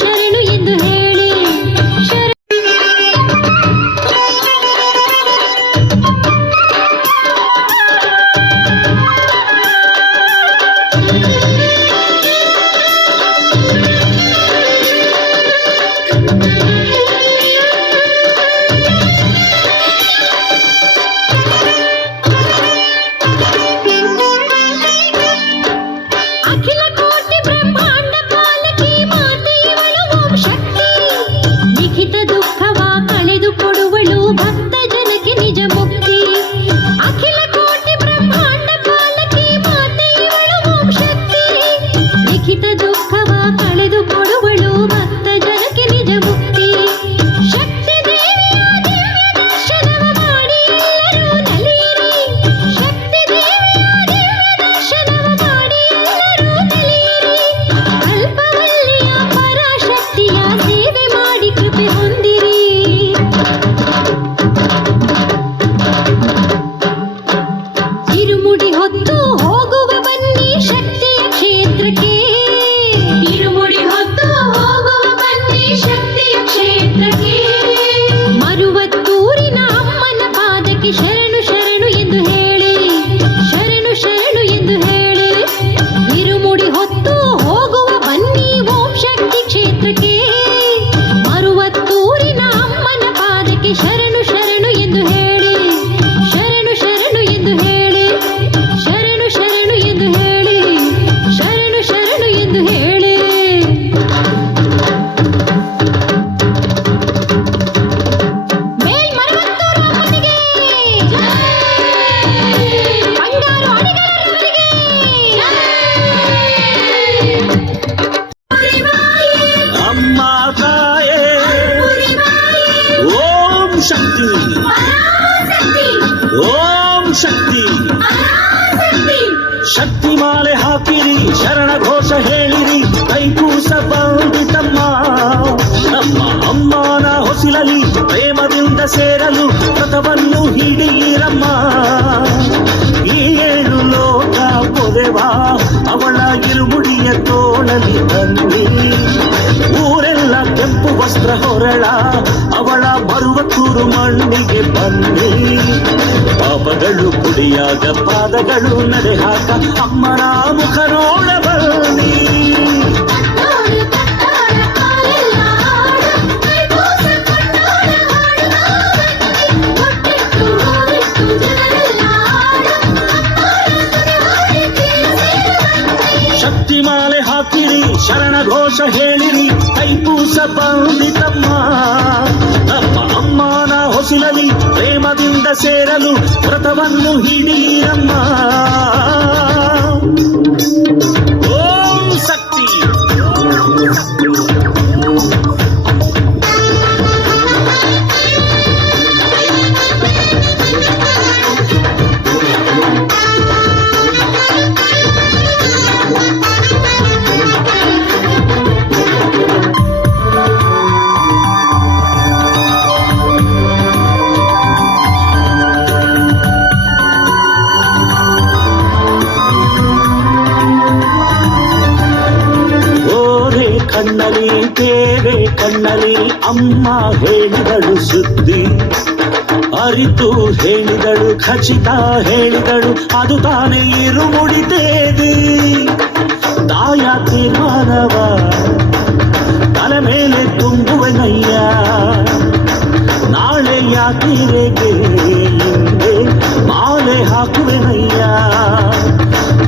ಶರಣು ಎಂದು ಹೇಳಿ ಶಕ್ತಿ ಮಾಲೆ ಹಾಕಿರಿ, ಶರಣ ಘೋಷ ಹೇಳಿರಿ, ಕೈಕೂಸ ಬಂದಿತಮ್ಮ. ನಮ್ಮ ಅಮ್ಮನ ಹೊಸಿಲಲಿ ಪ್ರೇಮದಿಂದ ಸೇರಲು ವ್ರತವನ್ನು ಹಿಡಿಯಿರಮ್ಮ. ಈ 7 ಲೋಕ ಪೊರೆವಾ ಅವಳ ಇರುಮುಡಿಯ ತೋಳಲಿ ಬನ್ನಿ. ಊರೆಲ್ಲ ಕೆಂಪು ವಸ್ತ್ರ ಹೊರಳ ಅವಳ ಬರುವ ತೂರು ಮಣ್ಣಿಗೆ ಬನ್ನಿ. ಪಾಪಗಳು ಕುಡಿಯಾಗ ಪಾದಗಳು ನಡೆ ಹಾಕ ಅಮ್ಮನ ಮುಖ ನೋಡ ಬನ್ನಿ. ಶಕ್ತಿ ಮಾಲೆ ಹಾಕಿರಿ, ಶರಣ ಘೋಷ ಹೇಳಿರಿ, ಕೈಪೂಸ ಬಂದಿತಮ್ಮ. ನಮ್ಮ ಅಮ್ಮನ ಹೊಸಿಲಲಿ ಪ್ರೇಮದಿಂದ ಸೇರಲು ವ್ರತವನ್ನು ಹಿಡಿಯಿರಮ್ಮ. ಓಂ ಶಕ್ತಿ. ಕಣ್ಣಲಿ ಬೇರೆ ಕಣ್ಣಲಿ ಅಮ್ಮ ಹೇಳಿದಳು ಸುದ್ದಿ, ಅರಿತು ಹೇಳಿದಳು, ಖಚಿತ ಹೇಳಿದಳು, ಅದು ತಾನೇ ಇರುಮುಡಿತೇದಿ. ತಾಯ ತೀರ್ಮಾನವ ತಲೆ ಮೇಲೆ ತುಂಬುವೆನಯ್ಯ, ನಾಳೆ ಯಾತಿರೆಗೆ ಹಿಂದೆ ಮಾಲೆ ಹಾಕುವೆನಯ್ಯ.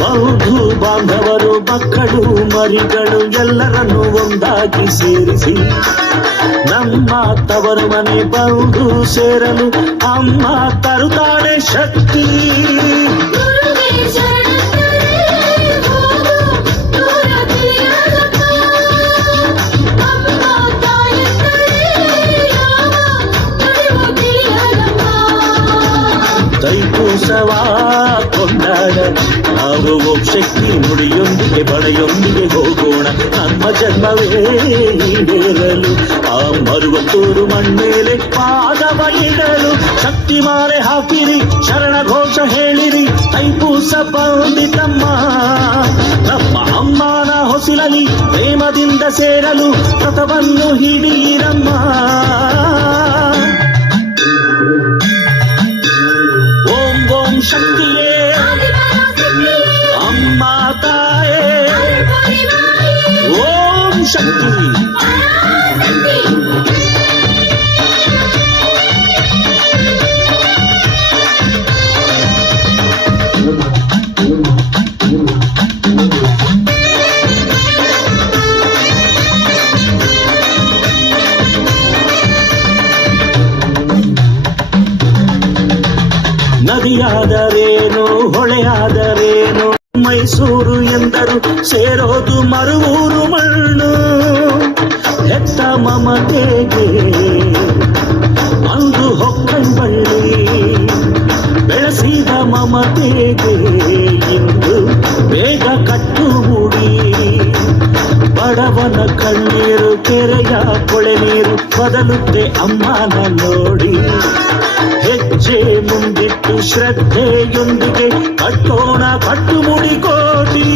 ಬಂಧು ಬಾಂಧವರು, ಮಕ್ಕಳು ಮರಿಗಳು ಎಲ್ಲರನ್ನು ಒಂದಾಗಿ ಸೇರಿಸಿ ನಮ್ಮ ತವರು ಮನೆ ಬಂದು ಸೇರಲು ಅಮ್ಮ ತರುತ್ತಾಳೆ ಶಕ್ತಿ. ತೈಪೂಸವ ಕೊಂಡಾಡ ನಾವು ಓಂ ಶಕ್ತಿ ನುಡಿಯೊಂದಿಗೆ ಬಳೆಯೊಂದಿಗೆ ಹೋಗೋಣ. ನಮ್ಮ ಜನ್ಮವೇ ಈಡೇರಲು ಆ ಮರುವತ್ತೂರು ಮಣ್ಣೇಲೆ ಪಾದವ ಇಡಲು ಶಕ್ತಿ ಮಾಲೆ ಹಾಕಿರಿ ಶರಣ ಘೋಷ ಹೇಳಿರಿ ತೈಪೂಸ ಬಂದಿತಮ್ಮ ನಮ್ಮ ಅಮ್ಮನ ಹೊಸಿಲಲಿ ಪ್ರೇಮದಿಂದ ಸೇರಲು ವ್ರತವನ್ನು ಹಿಡಿಯಿರಮ್ಮ ಓಂ ಓಂ ಶಕ್ತಿಯೇ ಅಮ್ಮ ತಾಯೇ ಓಂ ಶಕ್ತಿ ನದಿಯಾದರೇನು ಹೊಳೆಯಾದರೇನು ಮೈಸೂರು ಎಂದರು ಸೇರೋದು ಮರುವೂರು ಮಣ್ಣು ಹೆತ್ತ ಮಮತೆಗೆ ಅಂದು ಹೊಕ್ಕಂಬಳ್ಳಿ ಬೆಳೆಸಿದ ಮಮತೆಗೆ ಇಂದು ಬೇಗ ಕಟ್ಟು ಮೂಡಿ ಬಡವನ ಕಣ್ಣೀರು ಕೆರೆಯ ಕೊಳೆ ನೀರು ಬದಲುತ್ತೆ ಅಮ್ಮನ ನೋಡಿ ಹೆಜ್ಜೆ ಮುಂದಿಟ್ಟು ಶ್ರದ್ಧೆಯೊಂದಿಗೆ ಕಟ್ಟೋಣ ಕಟ್ಟು ಮುಡಿ ಕೋಟಿ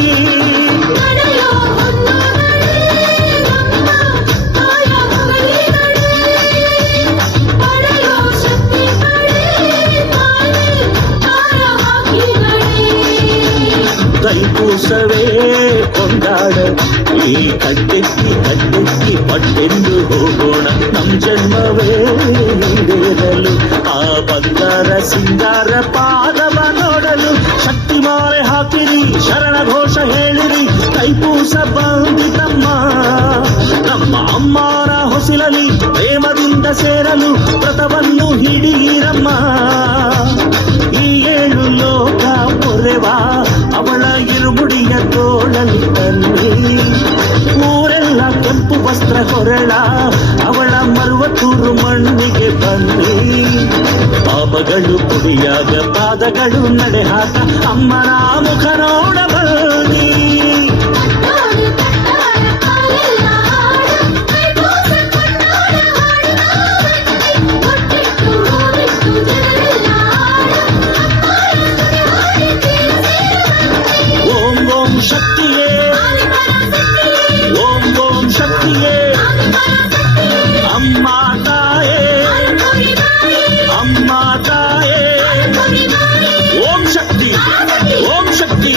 ತೈಪೂಸವೇ ಕೊಂಡಾಡ ಈ ಕಟ್ಟೆತ್ತಿ ಪಟ್ಟೆಂದು ಹೋಗೋಣ ನಮ್ ಜನ್ಮವೇ ಈಡೇರಲು ಆ ಬಂಗಾರ ಸಿಂಗಾರ ಪಾದವ ನೋಡಲು ಶಕ್ತಿ ಮಾಲೆ ಹಾಕಿರಿ ಶರಣ ಘೋಷ ಹೇಳಿರಿ ತೈಪೂಸ ಬಂದಿತಮ್ಮ ನಮ್ಮ ಅಮ್ಮನ ಹೊಸಿಲಲಿ ಪ್ರೇಮದಿಂದ ಸೇರಲು ವ್ರತವನ್ನು ಹಿಡಿಯಿರಮ್ಮ ಈ ಏಳು ಲೋಕ ಮೊರೆವಾ ಅವಳ ಇರುಮುಡಿಯ ತೋಳಲಿ ತನ್ನಿ ಊರೆಲ್ಲ ಕೆಂಪು ವಸ್ತ್ರ ಹೊರಳ ಅವಳ ಮರುವತ್ತೂರು ಮಣ್ಣಿಗೆ ಬನ್ನಿ ಪಾಪಗಳು ಪುಡಿಯಾಗ ಪಾದಗಳು ನಡೆ ಹಾಕ ಅಮ್ಮನ ಮುಖ ನೋಡ ಬನ್ನಿ ಶಕ್ತಿಯೇ ಓಂ ಓಂ ಶಕ್ತಿಯೇ ಅಮ್ಮ ತಾಯೇ ಅಮ್ಮ ತಾಯೇ ಓಂ ಶಕ್ತಿ ಓಂ ಶಕ್ತಿ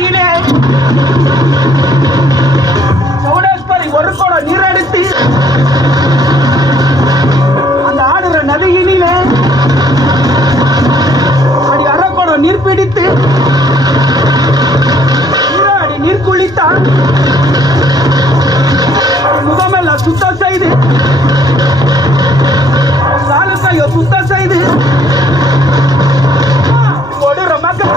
நடையிலே சௌடேஸ்வரி ஒரு குடம் நீரெடுத்து அந்த ஆடுற நதியினிலே அடி அரை குடம் நீர் பிடித்து நீராடி நீர் குளித்தான் முகமெல்லாம் சுத்தம் செய்து காலு கையோ சுத்தம் செய்து கொடுற மக்கள்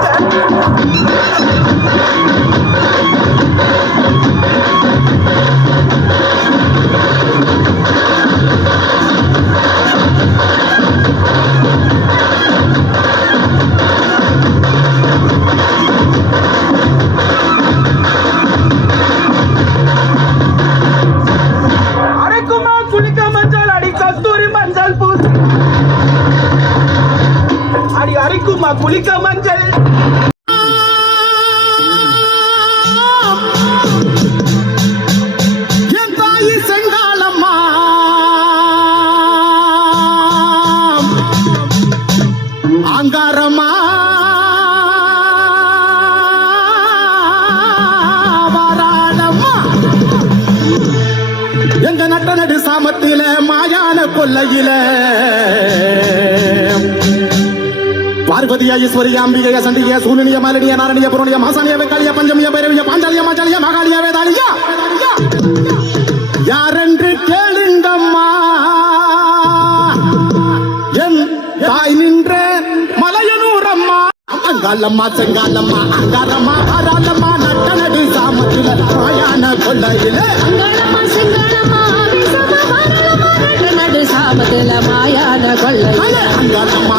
அரைக்குமா குளிக்க மஞ்சள் அடி கஸ்தூரி மஞ்சள் பூசி அடி அரைக்குமா குளிக்க மஞ்சள் என் தாயி செங்காலம்மா அங்காரம்மா வாராளம்மா எங்க நட்ட நடு சாமத்தில மாயான கொல்லையில பார்வதியா ஈஸ்வரியா அம்பிகையா சண்டிகையா சூனிய மாலினிய நாரணிய புரணிய மாசானிய வெக்காளிய பஞ்சமிய பைரவிய பாஞ்சாலிய மாச்சாலிய மகாலிய வேதாளியா யாரென்று கேளுங்கம்மா என் தாய் நின்ற மலையனூரம்மா அங்காளம்மா செங்காலம்மா அங்காரம்மா ஆராளம்மா நட்ட நடு சாமத்தில மாயான கொல்லையில அங்காளம்மா செங்காளம்மா ஆவேசமா வாராளம்மா நடு சாமத்தில மாயான கொள்ளை அங்காளம்மா